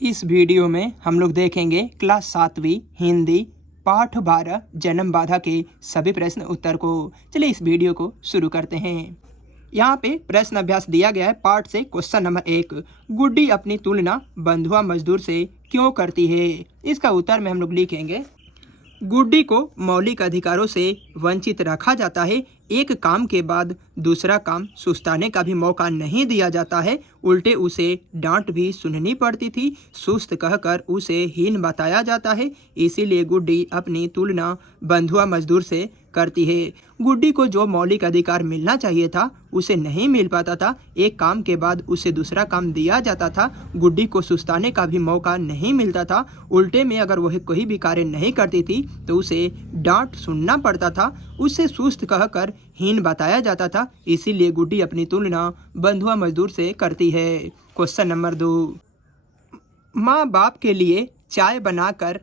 इस वीडियो में हम लोग देखेंगे क्लास 7वीं हिंदी पाठ 12 जन्म बाधा के सभी प्रश्न उत्तर को। चलिए इस वीडियो को शुरू करते हैं। यहाँ पे प्रश्न अभ्यास दिया गया है पाठ से। क्वेश्चन नंबर 1, गुड्डी अपनी तुलना बंधुआ मजदूर से क्यों करती है? इसका उत्तर में हम लोग लिखेंगे, गुड्डी को मौलिक अधिकारों से वंचित रखा जाता है। एक काम के बाद दूसरा काम सुस्ताने का भी मौका नहीं दिया जाता है। उल्टे उसे डांट भी सुननी पड़ती थी। सुस्त कहकर उसे हीन बताया जाता है। इसीलिए गुड्डी अपनी तुलना बंधुआ मजदूर से करती है। गुड्डी को जो मौलिक अधिकार मिलना चाहिए था उसे नहीं मिल पाता था। एक काम के बाद उसे दूसरा काम दिया जाता था। गुड्डी को सुस्ताने का भी मौका नहीं मिलता था। उल्टे में अगर वह कोई भी कार्य नहीं करती थी तो उसे डांट सुनना पड़ता था। उसे सुस्त कहकर हीन बताया जाता था। इसीलिए गुड्डी अपनी तुलना बंधुआ मजदूर से करती है। क्वेश्चन नंबर 2, माँ बाप के लिए चाय बनाकर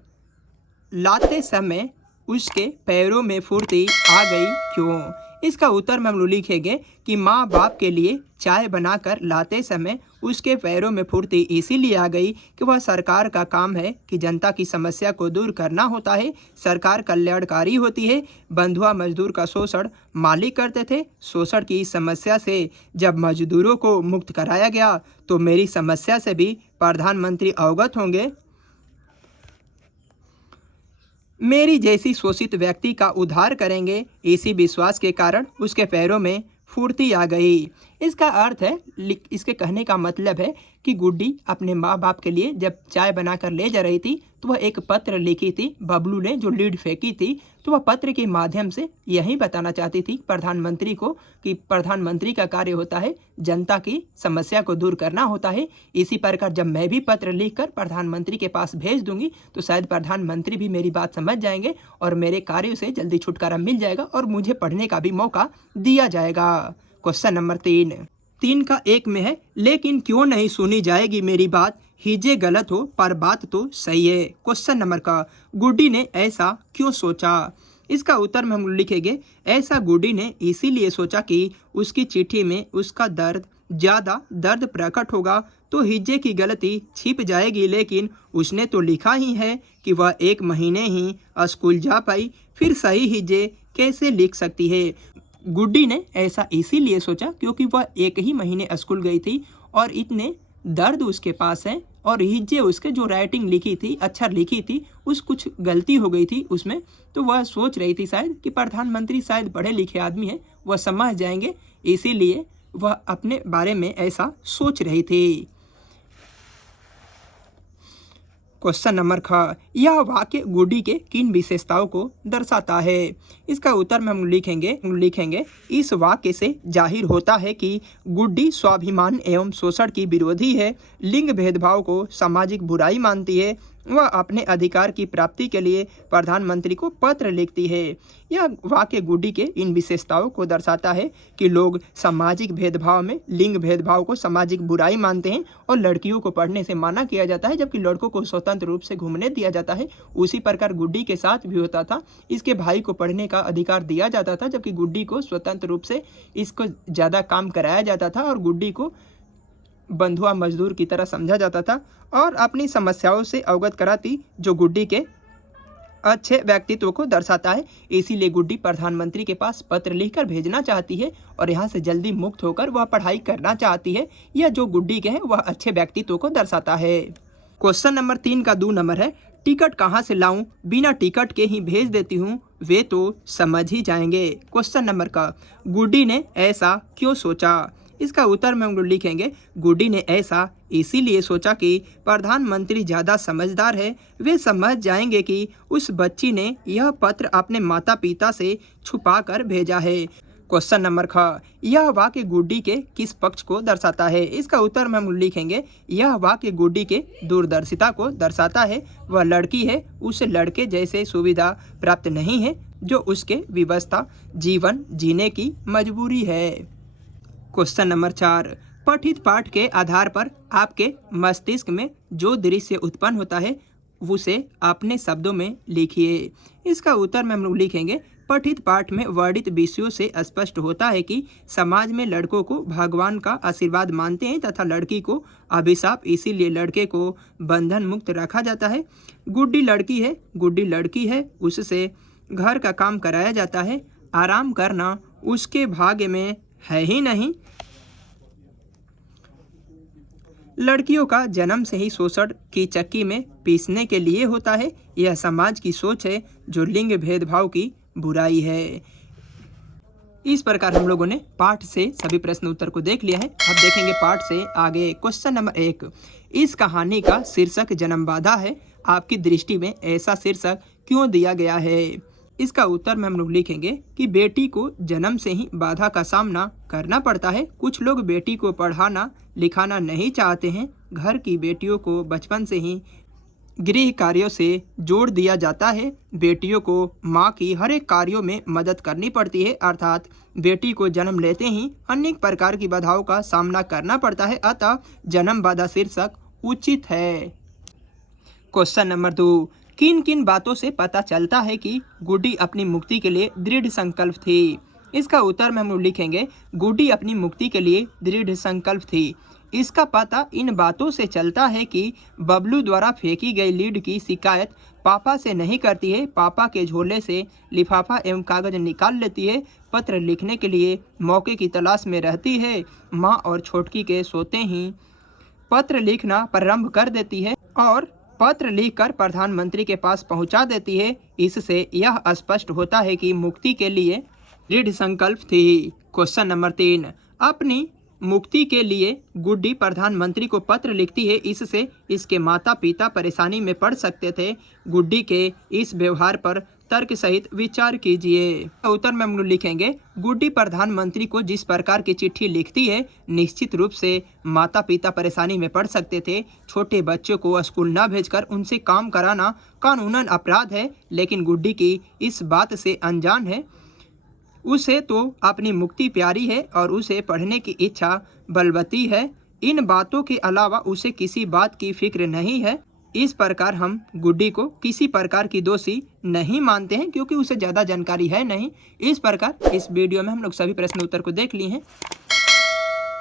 लाते समय उसके पैरों में फुर्ती आ गई क्यों? इसका उत्तर में हम लोग लिखेंगे कि माँ बाप के लिए चाय बनाकर लाते समय उसके पैरों में फुर्ती इसीलिए आ गई कि वह सरकार का काम है कि जनता की समस्या को दूर करना होता है। सरकार कल्याणकारी होती है। बंधुआ मजदूर का शोषण मालिक करते थे। शोषण की समस्या से जब मजदूरों को मुक्त कराया गया तो मेरी समस्या से भी प्रधानमंत्री अवगत होंगे। मेरी जैसी शोषित व्यक्ति का उद्धार करेंगे। इसी विश्वास के कारण उसके पैरों में फुर्ती आ गई। इसका अर्थ है, इसके कहने का मतलब है कि गुड्डी अपने माँ बाप के लिए जब चाय बनाकर ले जा रही थी तो वह एक पत्र लिखी थी। बबलू ने जो लीड फेंकी थी तो वह पत्र के माध्यम से यही बताना चाहती थी प्रधानमंत्री को कि प्रधानमंत्री का कार्य होता है जनता की समस्या को दूर करना होता है। इसी प्रकार जब मैं भी पत्र लिखकर प्रधानमंत्री के पास भेज दूंगी तो शायद प्रधानमंत्री भी मेरी बात समझ जाएंगे और मेरे कार्यों से जल्दी छुटकारा मिल जाएगा और मुझे पढ़ने का भी मौका दिया जाएगा। क्वेश्चन नंबर 3 का 1 में है, लेकिन क्यों नहीं सुनी जाएगी मेरी बात? हिज्जे गलत हो पर बात तो सही है। क्वेश्चन नंबर का, गुड्डी ने ऐसा क्यों सोचा? इसका उत्तर में हम लिखेंगे, ऐसा गुड्डी ने इसीलिए सोचा कि उसकी चिट्ठी में उसका ज़्यादा दर्द प्रकट होगा तो हिज्जे की गलती छिप जाएगी। लेकिन उसने तो लिखा ही है कि वह 1 महीने ही स्कूल जा पाई, फिर सही हिज्जे कैसे लिख सकती है? गुड्डी ने ऐसा इसीलिए सोचा क्योंकि वह 1 ही महीने स्कूल गई थी और इतने दर्द उसके पास है और हिज्जे उसके जो राइटिंग लिखी थी, अक्षर लिखी थी, उस कुछ गलती हो गई थी उसमें। तो वह सोच रही थी शायद कि प्रधानमंत्री शायद पढ़े लिखे आदमी है, वह समझ जाएंगे, इसीलिए वह अपने बारे में ऐसा सोच रही थी। क्वेश्चन नंबर 6, यह वाक्य गुड्डी के किन विशेषताओं को दर्शाता है? इसका उत्तर में हम लिखेंगे इस वाक्य से जाहिर होता है कि गुड्डी स्वाभिमान एवं शोषण की विरोधी है, लिंग भेदभाव को सामाजिक बुराई मानती है, वह अपने अधिकार की प्राप्ति के लिए प्रधानमंत्री को पत्र लिखती है। यह वाक्य गुड्डी के इन विशेषताओं को दर्शाता है कि लोग सामाजिक भेदभाव में लिंग भेदभाव को सामाजिक बुराई मानते हैं और लड़कियों को पढ़ने से मना किया जाता है जबकि लड़कों को स्वतंत्र रूप से घूमने दिया जाता है। उसी प्रकार गुड्डी के साथ भी होता था। इसके भाई को पढ़ने का अधिकार दिया जाता था जबकि गुड्डी को स्वतंत्र रूप से इसको ज़्यादा काम कराया जाता था और गुड्डी को बंधुआ मजदूर की तरह समझा जाता था और अपनी समस्याओं से अवगत कराती, जो गुड्डी के अच्छे व्यक्तित्व को दर्शाता है। इसीलिए गुड्डी प्रधानमंत्री के पास पत्र लिखकर भेजना चाहती है और यहाँ से जल्दी मुक्त होकर वह पढ़ाई करना चाहती है। यह जो गुड्डी के है वह अच्छे व्यक्तित्व को दर्शाता है। क्वेश्चन नंबर 3 का 2 नंबर है, टिकट कहाँ से लाऊं? बिना टिकट के ही भेज देती हूँ, वे तो समझ ही जाएंगे। क्वेश्चन नंबर का, गुड्डी ने ऐसा क्यों सोचा? इसका उत्तर में हम लोग लिखेंगे, गुड्डी ने ऐसा इसीलिए सोचा कि प्रधानमंत्री ज़्यादा समझदार है, वे समझ जाएंगे कि उस बच्ची ने यह पत्र अपने माता पिता से छुपा कर भेजा है। क्वेश्चन नंबर 6, यह वाक्य गुड्डी के किस पक्ष को दर्शाता है? इसका उत्तर में हम लिखेंगे, यह वाक्य गुड्डी के दूरदर्शिता को दर्शाता है। वह लड़की है, उसे लड़के जैसे सुविधा प्राप्त नहीं है जो उसके व्यवस्था जीवन जीने की मजबूरी है। क्वेश्चन नंबर 4, पठित पाठ के आधार पर आपके मस्तिष्क में जो दृश्य उत्पन्न होता है उसे अपने शब्दों में लिखिए। इसका उत्तर में हम लोग लिखेंगे, पठित पाठ में वर्णित विषयों से स्पष्ट होता है कि समाज में लड़कों को भगवान का आशीर्वाद मानते हैं तथा लड़की को अभिशाप, इसीलिए लड़के को बंधन मुक्त रखा जाता है। गुड्डी लड़की है, उससे घर का काम कराया जाता है, आराम करना उसके भाग्य में है ही नहीं। लड़कियों का जन्म से ही शोषण की चक्की में पीसने के लिए होता है। यह समाज की सोच है जो लिंग भेदभाव की बुराई है। इस प्रकार हम लोगों ने पाठ से सभी प्रश्न उत्तर को देख लिया है। अब देखेंगे पाठ से आगे। क्वेश्चन नंबर 1, इस कहानी का शीर्षक जन्म बाधा है। आपकी दृष्टि में ऐसा शीर्षक क्यों दिया गया है? इसका उत्तर में हम लोग लिखेंगे कि बेटी को जन्म से ही बाधा का सामना करना पड़ता है। कुछ लोग बेटी को पढ़ाना लिखाना नहीं चाहते हैं। घर की बेटियों को बचपन से ही गृह कार्यों से जोड़ दिया जाता है। बेटियों को माँ की हर एक कार्यों में मदद करनी पड़ती है, अर्थात बेटी को जन्म लेते ही अनेक प्रकार की बाधाओं का सामना करना पड़ता है, अतः जन्म बाधा शीर्षक उचित है। क्वेश्चन नंबर 2, किन किन बातों से पता चलता है कि गुड्डी अपनी मुक्ति के लिए दृढ़ संकल्प थी? इसका उत्तर में हम लिखेंगे गुड्डी अपनी मुक्ति के लिए दृढ़ संकल्प थी। इसका पता इन बातों से चलता है कि बबलू द्वारा फेंकी गई लीड की शिकायत पापा से नहीं करती है। पापा के झोले से लिफाफा एवं कागज निकाल लेती है। पत्र लिखने के लिए मौके की तलाश में रहती है। माँ और छोटकी के सोते ही पत्र लिखना प्रारंभ कर देती है और पत्र लिखकर प्रधानमंत्री के पास पहुंचा देती है। इससे यह स्पष्ट होता है कि मुक्ति के लिए दृढ़ संकल्प थी। क्वेश्चन नंबर 3, अपनी मुक्ति के लिए गुड्डी प्रधानमंत्री को पत्र लिखती है। इससे इसके माता पिता परेशानी में पड़ सकते थे। गुड्डी के इस व्यवहार पर तर्क सहित विचार कीजिए। उत्तर में हम लोग लिखेंगे गुड्डी प्रधानमंत्री को जिस प्रकार की चिट्ठी लिखती है, निश्चित रूप से माता पिता परेशानी में पड़ सकते थे। छोटे बच्चों को स्कूल न भेजकर उनसे काम कराना कानूनन अपराध है, लेकिन गुड्डी की इस बात से अनजान है। उसे तो अपनी मुक्ति प्यारी है और उसे पढ़ने की इच्छा बलवती है। इन बातों के अलावा उसे किसी बात की फिक्र नहीं है। इस प्रकार हम गुड्डी को किसी प्रकार की दोषी नहीं मानते हैं, क्योंकि उसे ज़्यादा जानकारी है नहीं। इस प्रकार इस वीडियो में हम लोग सभी प्रश्न उत्तर को देख लिए हैं।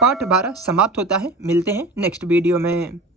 पाठ 12 समाप्त होता है। मिलते हैं नेक्स्ट वीडियो में।